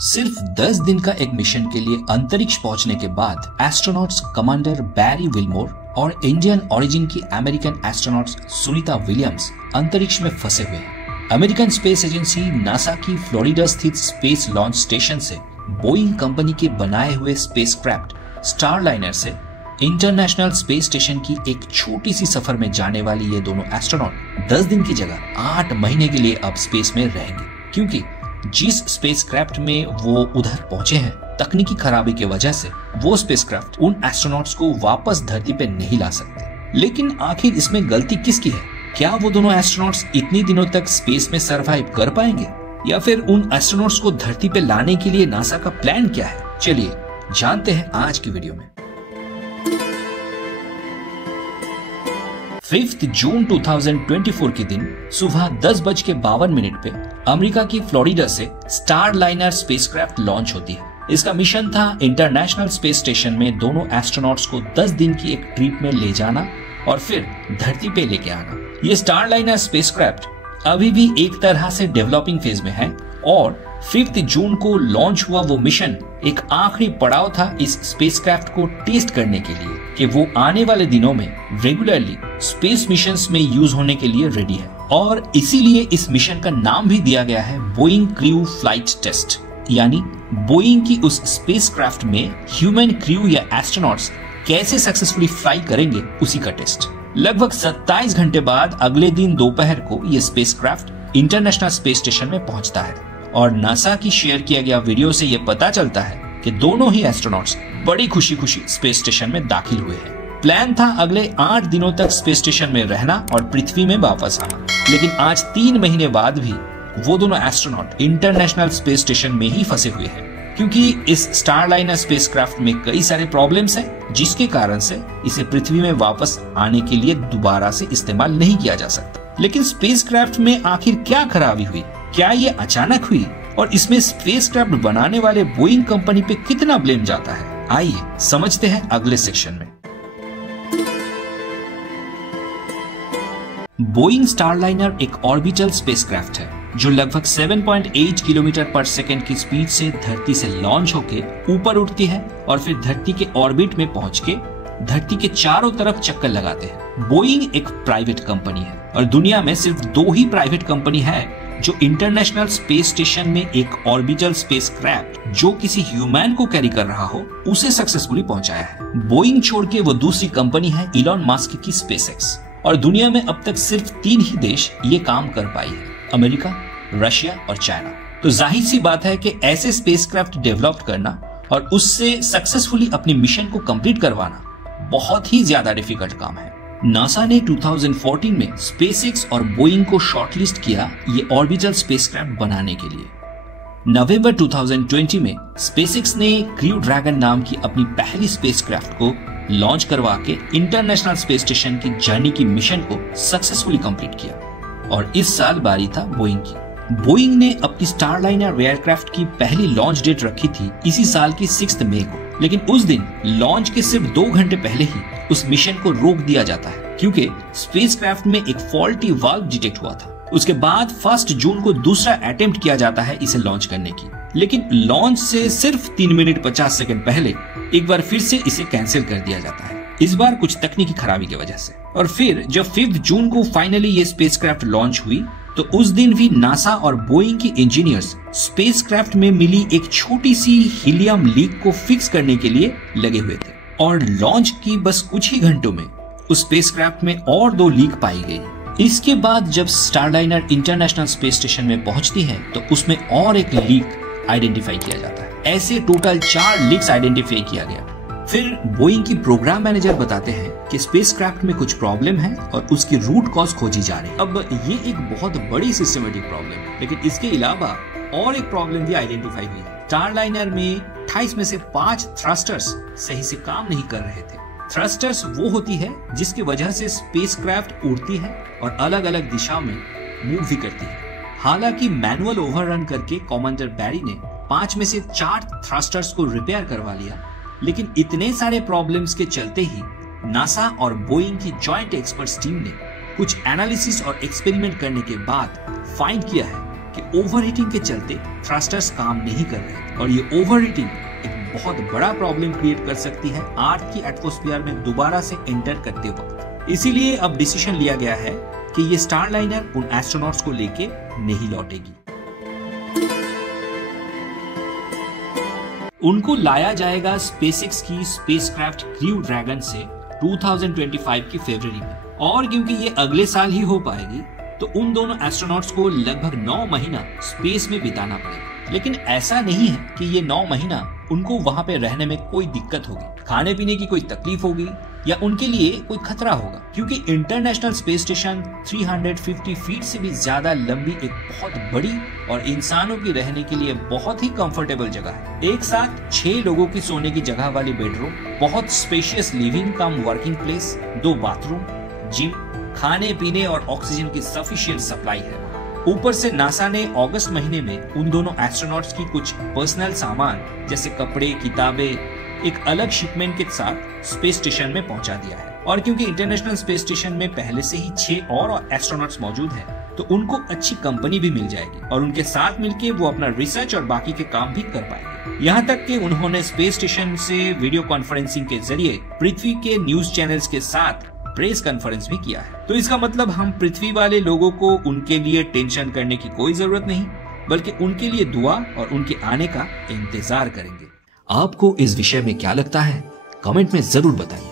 सिर्फ 10 दिन का एक मिशन के लिए अंतरिक्ष पहुंचने के बाद एस्ट्रोनॉट्स कमांडर बैरी विल्मोर और इंडियन ओरिजिन की अमेरिकन एस्ट्रोनॉट्स सुनीता विलियम्स अंतरिक्ष में फंसे हुए हैं। अमेरिकन स्पेस एजेंसी नासा की फ्लोरिडा स्थित स्पेस लॉन्च स्टेशन से बोइंग कंपनी के बनाए हुए स्पेसक्राफ्ट स्टारलाइनर से इंटरनेशनल स्पेस स्टेशन की एक छोटी सी सफर में जाने वाली ये दोनों एस्ट्रोनॉट 10 दिन की जगह 8 महीने के लिए अब स्पेस में रहेंगे, क्योंकि जिस स्पेसक्राफ्ट में वो उधर पहुंचे हैं तकनीकी खराबी की वजह से वो स्पेसक्राफ्ट उन एस्ट्रोनॉट्स को वापस धरती पे नहीं ला सकते। लेकिन आखिर इसमें गलती किसकी है? क्या वो दोनों एस्ट्रोनॉट्स इतनी दिनों तक स्पेस में सरवाइव कर पाएंगे, या फिर उन एस्ट्रोनॉट्स को धरती पे लाने के लिए नासा का प्लान क्या है? चलिए जानते हैं आज की वीडियो में। 5 जून 2024 के दिन सुबह 10:52 पे अमेरिका की फ्लोरिडा से स्टारलाइनर स्पेसक्राफ्ट लॉन्च होती है। इसका मिशन था इंटरनेशनल स्पेस स्टेशन में दोनों एस्ट्रोनॉट्स को 10 दिन की एक ट्रिप में ले जाना और फिर धरती पे लेके आना। ये स्टारलाइनर स्पेसक्राफ्ट अभी भी एक तरह से डेवलपिंग फेज में है और 5 जून को लॉन्च हुआ वो मिशन एक आखिरी पड़ाव था इस स्पेसक्राफ्ट को टेस्ट करने के लिए कि वो आने वाले दिनों में रेगुलरली स्पेस मिशंस में यूज होने के लिए रेडी है। और इसीलिए इस मिशन का नाम भी दिया गया है बोइंग क्रू फ्लाइट टेस्ट, यानी बोइंग की उस स्पेसक्राफ्ट में ह्यूमन क्रू या एस्ट्रोनॉट्स कैसे सक्सेसफुली फ्लाई करेंगे उसी का टेस्ट। लगभग 27 घंटे बाद अगले दिन दोपहर को ये स्पेसक्राफ्ट इंटरनेशनल स्पेस स्टेशन में पहुंचता है और नासा की शेयर किया गया वीडियो से ये पता चलता है कि दोनों ही एस्ट्रोनॉट्स बड़ी खुशी खुशी स्पेस स्टेशन में दाखिल हुए हैं। प्लान था अगले 8 दिनों तक स्पेस स्टेशन में रहना और पृथ्वी में वापस आना, लेकिन आज 3 महीने बाद भी वो दोनों एस्ट्रोनॉट इंटरनेशनल स्पेस स्टेशन में ही फंसे हुए हैं, क्योंकि इस स्टारलाइनर स्पेसक्राफ्ट में कई सारे प्रॉब्लम्स हैं, जिसके कारण से इसे पृथ्वी में वापस आने के लिए दोबारा से इस्तेमाल नहीं किया जा सकता। लेकिन स्पेसक्राफ्ट में आखिर क्या खराबी हुई? क्या ये अचानक हुई? और इसमें स्पेसक्राफ्ट बनाने वाले बोइंग कंपनी पे कितना ब्लेम जाता है? आइए समझते हैं अगले सेक्शन में। बोइंग स्टारलाइनर एक ऑर्बिटल स्पेसक्राफ्ट है जो लगभग 7.8 किलोमीटर पर सेकंड की स्पीड से धरती से लॉन्च होके ऊपर उठती है और फिर धरती के ऑर्बिट में पहुंच के धरती के चारों तरफ चक्कर लगाते हैं। बोइंग एक प्राइवेट कंपनी है और दुनिया में सिर्फ 2 ही प्राइवेट कंपनी है जो इंटरनेशनल स्पेस स्टेशन में एक ऑर्बिटल स्पेसक्राफ्ट जो किसी ह्यूमन को कैरी कर रहा हो उसे सक्सेसफुली पहुंचाया है। बोइंग छोड़ के वो दूसरी कंपनी है इलॉन मस्क की स्पेसएक्स, और दुनिया में अब तक सिर्फ 3 ही देश ये काम कर पाई है, अमेरिका, रशिया और चाइना। तो जाहिर सी बात है कि ऐसे स्पेसक्राफ्ट डेवलप करना और उससे सक्सेसफुली अपनी मिशन को कंप्लीट करवाना बहुत ही ज्यादा डिफिकल्ट काम है। नासा ने 2014 में स्पेसएक्स और बोइंग को शॉर्टलिस्ट किया ये ऑर्बिटल स्पेसक्राफ्ट बनाने के लिए। नवंबर 2020 में स्पेसएक्स ने क्रू ड्रैगन नाम की अपनी पहली स्पेसक्राफ्ट को लॉन्च करवा के इंटरनेशनल स्पेस स्टेशन की जर्नी की मिशन को सक्सेसफुली कंप्लीट किया। और इस साल बारी था बोइंग की। बोइंग ने अपनी स्टारलाइनर एयरक्राफ्ट की पहली लॉन्च डेट रखी थी इसी साल की 6 मई को, लेकिन उस दिन लॉन्च के सिर्फ 2 घंटे पहले ही उस मिशन को रोक दिया जाता है क्योंकि स्पेसक्राफ्ट में एक फॉल्टी वाल्व डिटेक्ट हुआ था। उसके बाद 1 जून को दूसरा अटेम्प्ट किया जाता है इसे लॉन्च करने की, लेकिन लॉन्च से सिर्फ 3 मिनट 50 सेकंड पहले एक बार फिर से इसे कैंसिल कर दिया जाता है, इस बार कुछ तकनीकी खराबी की वजह से। और फिर जब 5 जून को फाइनली ये स्पेसक्राफ्ट लॉन्च हुई तो उस दिन भी नासा और बोइंग के इंजीनियर्स स्पेसक्राफ्ट में मिली एक छोटी सी हीलियम लीक को फिक्स करने के लिए लगे हुए थे। और लॉन्च की बस कुछ ही घंटों में उस स्पेसक्राफ्ट में और 2 लीक पाई गई। इसके बाद जब स्टारलाइनर इंटरनेशनल स्पेस स्टेशन में पहुंचती है तो उसमें और एक लीक आइडेंटिफाई किया जाता है। ऐसे टोटल 4 लीक्स आइडेंटिफाई किया गया। फिर बोइंग की प्रोग्राम मैनेजर बताते हैं कि स्पेसक्राफ्ट में कुछ प्रॉब्लम है और उसकी रूट कॉज खोजी जा रही है। अब ये एक बहुत बड़ी सिस्टमेटिक प्रॉब्लम है, लेकिन इसके अलावा और एक प्रॉब्लम भी आइडेंटिफाई हुई है। स्टारलाइनर में 28 में से 5 थ्रस्टर्स सही से काम नहीं कर रहे थे। थ्रस्टर्स वो होती है जिसकी वजह से स्पेसक्राफ्ट उड़ती है और अलग अलग दिशा में मूव भी करती है। हालांकि मैनुअल ओवररन करके कमांडर बैरी ने 5 में से 4 थ्रस्टर्स को रिपेयर करवा लिया, लेकिन इतने सारे प्रॉब्लम्स के चलते ही नासा और बोइंग की जॉइंट एक्सपर्ट्स टीम ने कुछ एनालिसिस और एक्सपेरिमेंट करने के बाद फाइंड किया है कि ओवरहीटिंग के चलते थ्रस्टर्स काम नहीं कर रहे और ये ओवरहीटिंग एक बहुत बड़ा प्रॉब्लम क्रिएट कर सकती है अर्थ की एटमॉस्फेयर में दोबारा से एंटर करते वक्त। इसीलिए अब डिसीजन लिया गया है कि ये स्टारलाइनर उन एस्ट्रोनॉट्स को लेके नहीं लौटेगी। उनको लाया जाएगा स्पेसएक्स की स्पेसक्राफ्ट क्रू ड्रैगन से 2025 की फरवरी में, और क्योंकि ये अगले साल ही हो पाएगी तो उन दोनों एस्ट्रोनॉट्स को लगभग 9 महीना स्पेस में बिताना पड़ेगा। लेकिन ऐसा नहीं है कि ये 9 महीना उनको वहां पे रहने में कोई दिक्कत होगी, खाने पीने की कोई तकलीफ होगी या उनके लिए कोई खतरा होगा, क्योंकि इंटरनेशनल स्पेस स्टेशन 350 फीट से भी ज्यादा लंबी एक बहुत बड़ी और इंसानों की रहने के लिए बहुत ही कंफर्टेबल जगह है। एक साथ 6 लोगों की सोने की जगह वाली बेडरूम, बहुत स्पेशियस लिविंग कम वर्किंग प्लेस, 2 बाथरूम, जिम, खाने पीने और ऑक्सीजन की सफिशिएंट सप्लाई है। ऊपर से नासा ने अगस्त महीने में उन दोनों एस्ट्रोनॉट्स की कुछ पर्सनल सामान जैसे कपड़े, किताबें एक अलग शिपमेंट के साथ स्पेस स्टेशन में पहुंचा दिया है। और क्योंकि इंटरनेशनल स्पेस स्टेशन में पहले से ही 6 और एस्ट्रोनॉट्स मौजूद हैं, तो उनको अच्छी कंपनी भी मिल जाएगी और उनके साथ मिलके वो अपना रिसर्च और बाकी के काम भी कर पाएंगे। यहाँ तक कि उन्होंने स्पेस स्टेशन से वीडियो कॉन्फ्रेंसिंग के जरिए पृथ्वी के न्यूज चैनल्स के साथ प्रेस कॉन्फ्रेंस भी किया है। तो इसका मतलब हम पृथ्वी वाले लोगों को उनके लिए टेंशन करने की कोई जरूरत नहीं, बल्कि उनके लिए दुआ और उनके आने का इंतजार करेंगे। आपको इस विषय में क्या लगता है, कमेंट में जरूर बताइए।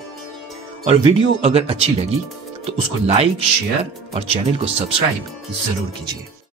और वीडियो अगर अच्छी लगी तो उसको लाइक, शेयर और चैनल को सब्सक्राइब जरूर कीजिए।